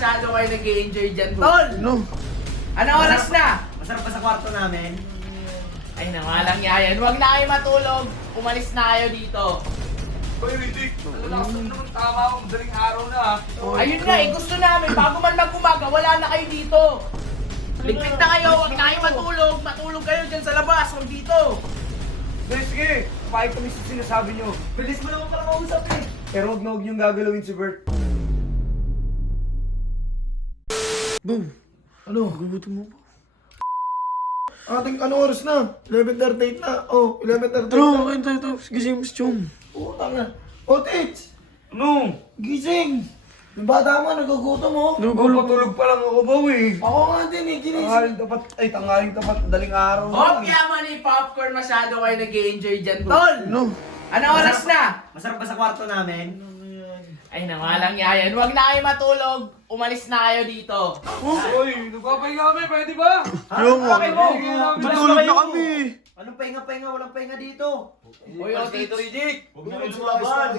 masyado kayo nag-i-enjoy dyan, tol. No. Ano oras na? Masarap ba sa kwarto namin? Ay, nangalang yan. Huwag na kayo matulog. Umalis na kayo dito. Hoy, Riddick! Lakas na naman tama ako. Madaling araw na ha. Ayun nga eh, gusto namin. Bago man mag-umaga, wala na kayo dito. Ligpit na kayo. Huwag na kayo matulog. Matulog kayo dyan sa labas. Huwag dito. Sige, kapahit kami sa sinasabi nyo. Bilis mo naman pala kausap eh. Pero huwag na huwag niyong gagalawin si Bert. Boom. Ano? Gugutom mo ba? Ating ano oras na? 11:38 na. Oh, 11:38 Ano? na. Kain tayo. Gising mo si Chong. Utang na. Oh, Tits! Ano? Gising! Yung bata mo, nagugutom mo. Patulog pa lang ako ba eh. Ako nga din eh, ginising. Tanghaling tapat, madaling araw na. Huwag yaman eh, popcorn. Masyado kayo nag-i-enjoy dyan, tol. No. Ano oras na? Masarap ba sa kwarto namin? Ay, nangalang yan. Huwag na kayo matulog. Umalis na kayo dito. Uy, nagpapahinga kami, pwede ba? Yung nga. Bakit mo? Matulog na kami. Anong pahinga-pahinga? Walang pahinga dito. Uy, Otis. Riddick! Huwag naman sulaban.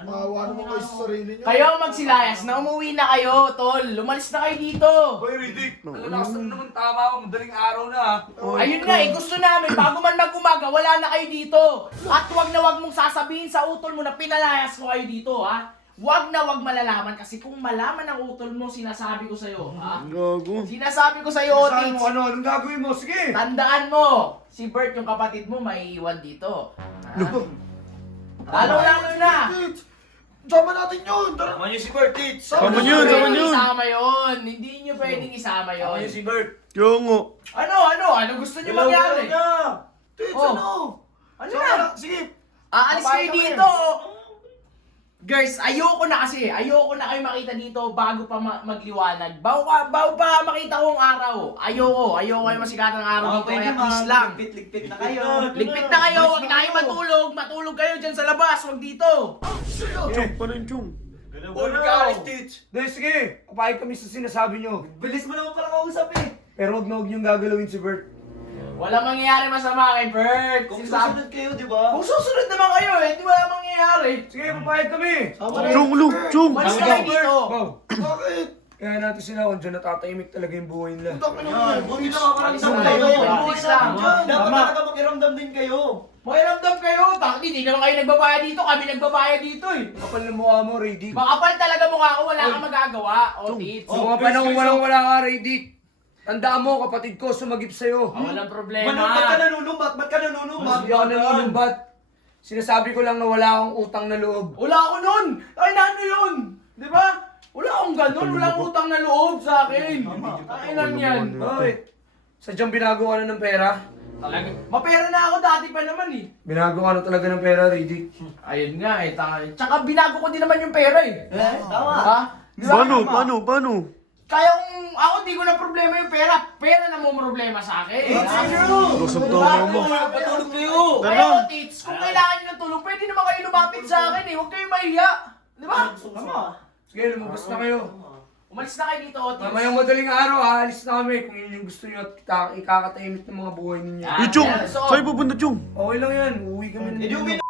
Maawa naman kayo sa sarili niyo. Kayo ang magsilayas na umuwi na kayo, tol. Lumalis na kayo dito. Hoy, Riddick! Lakas na naman tama ako. Madaling araw na ha. Ayun nga eh, gusto namin, bago man mag-umaga, wala na kayo dito. At wag na wag mong sasabihin sa utol mo na pinalayas ko kayo dito, ha? Wag na wag malalaman kasi kung malaman ang utol mo, sinasabi ko sa'yo, ha? Gago. Sinasabi ko sa'yo, Saan Otis. mo? Anong gagawin mo? Sige! Tandaan mo, si Bert, yung kapatid mo, maiiwan dito. Lalo na. Tits! Sama natin yun! Tara! Tama niyo si Bert, Tits! Sama yun, sama Pwedeng yun. isama yun. Hindi nyo pwedeng isama Tama yun. niyo si Bert! Yung nga. Ano gusto nyo mangyari? Tits, Oh. ano? Ano Sama na? na. Sige! Aalis Papayag kayo kami. dito! Girls, ayoko na kasi. Ayoko na kayo makita dito bago pa magliwanag. Bago pa makita ko ang araw. Ayoko kayo masikatan ng araw dito. Kaya please lang. Ligpit na kayo. Ligpit na kayo. Huwag na kayo matulog. Matulog kayo dyan sa labas. Huwag dito. Chong, paano yung Chong? Huwag ka, Tits! Dahil sige, kapahit kami sa sinasabi nyo. Bilis mo naman pala kausap eh. Pero huwag na huwag niyong gagalawin si Bert. Walang mangyayari masama kay Bert. Kung Sinasabi- susunod kayo, di ba? Kung susunod naman kayo di wala mangyayari. Sige, papahit kami! Sama na Chong, yun, ulo. Bert. Chong. Umalis na kayo dito. Go! Bakit? Kaya natin sila kung dyan natatahimik talaga yung buhay nila. Utang na Yan, yun. Buti na Alis makaramdam na kayo. kayo. Buti Alis na lang. dyan. Dapat Tama. talaga makiramdam din kayo. Makiramdam kayo. Bakit hindi naman kayo nagbabayad dito? Kami nagbabayad dito eh. Kapal na mukha mo, Riddick. Makapal talaga mukha ko. Wala kang magagawa. O, tits. Sa mga panahon walang wala ka, Riddick. Tandaan mo, kapatid ko, sumagip sa'yo. Walang problema. Ba't ka nanunumbat? Ba't ka nanunumbat? Hindi ako nanunumbat. Sinasabi ko lang na wala akong utang na loob. Wala ako nun! Ay, ano yun? Di ba? Wala akong ganun. Wala akong utang na loob sa akin. Ay, nan yan. Bakit? Sadyang binago ka na ng pera? Talaga. Mapera na ako dati pa naman eh. Binago ka na talaga ng pera, Riddick. Ayun nga eh. Tsaka binago ko din naman yung pera eh. Tama. Ha? Di ba? Paano? Kaya kung ako di ko na problema yung pera. Pera na mo problema sa akin. Lusog tama mo. Patulog kayo. Kayo, tits, kung kailangan nyo ng tulong, pwede naman kayo lumapit sa akin eh. Huwag kayong mahiya. Di ba? Tama. Sige, lumabas na kayo. Umalis na kayo dito, Otis. Mamayang madaling araw, aalis na kami kung yun yung gusto nyo at ikakatahimik ng mga buhay ninyo. Ah. Yung Chong. Yan, so- Saan pupunta Chong? Okay lang yan, uuwi kami na Hindi uminom.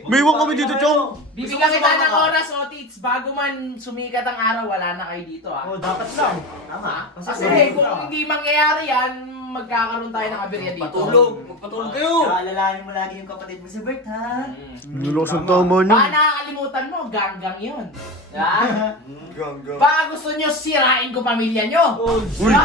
May iwan kami dito Chong. Bibigyan kita ng oras, Otis. Bago man sumikat ang araw, wala na kayo dito, ha? Oh, dapat lang. Tama. Ha? Kasi kung hindi mangyayari yan, magkakaroon tayo ng aberya dito. Magpatulog kayo! Alalahanin mo lagi yung kapatid mo si Bert, ha? Lusog tama niyo. Baka nakakalimutan mo, ganggang yun. Ha? Baka gusto nyo sirain ko pamilya nyo. Uy. Ha?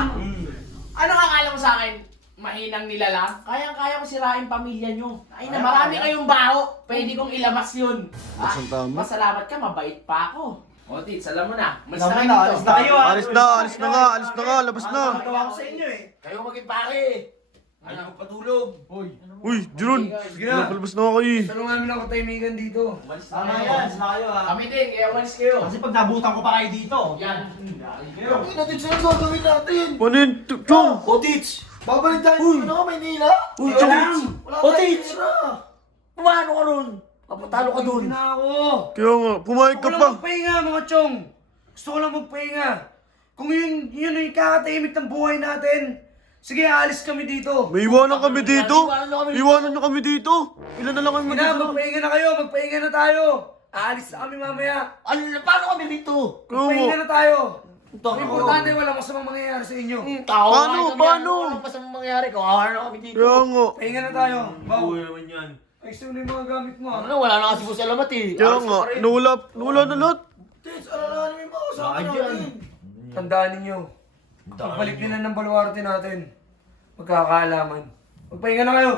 Ano akala mo sa akin? Mahinang nilalang? Kaya ko sirain pamilya nyo. Ay na, marami kayong baho. Pwede kong ilabas yun. Ha? Lusog tama. Masalamat ka, mabait pa ako. O, Tits, alam mo na. Malis Alam na mo kayo na, dito. alis na kayo, ha? Alis na nga, labas na. Nagawa ko sa inyo eh. Kayo maging pare. Ayaw ko patulog! Uy. Uy, Jeron. Sige na! Palabas na ako eh. Gusto namin ang katahimikan dito. Umalis na Tama kayo. yan, sama kayo, ha? Kami din, kaya umalis kayo. Kasi pag nabutan ko pa kayo dito. Yan. Kami natin sila gagawin natin. Paano yun? Chong. Otits! Babalik tayo ano ka, Maynila? Uy, Wala Chong! Wala Otits! tayong pera. Paano ka ron? Papatalo ka dun. Hindi na ako! Kaya nga, pumayag Gusto ka ko pa. lang magpahinga mga chong! Gusto ko lang magpahinga! Kung yun yung ikakatahimik ng buhay natin, sige, aalis kami dito! May iwanan kami dito. Iwanan nyo kami dito. Iwanan nyo kami dito. Ilan na lang kami Sige na, dito. magpahinga na kayo! Magpahinga na tayo! Aalis na kami mamaya! Ano, paano kami dito? Kaya Magpahinga nga. na tayo! Tangin mo. Importante wala masamang mangyayari sa inyo. Tao Paano? nga kami, Paano? Walang masamang mangyari. Kawawa na kami dito. Kaya nga. Pahinga na tayo. Baw, naman yan. ay sino yung mga gamit mo Ano, wala na kasi po sa lamat eh. Kaya Alis nga. ka pa rin. Nawala na lahat. Tits, alalahanin mo yung mga kasama Saan natin. yan? Tandaan ninyo. Pagbalik nila ng baluarte natin, magkakaalaman. Magpahinga na kayo.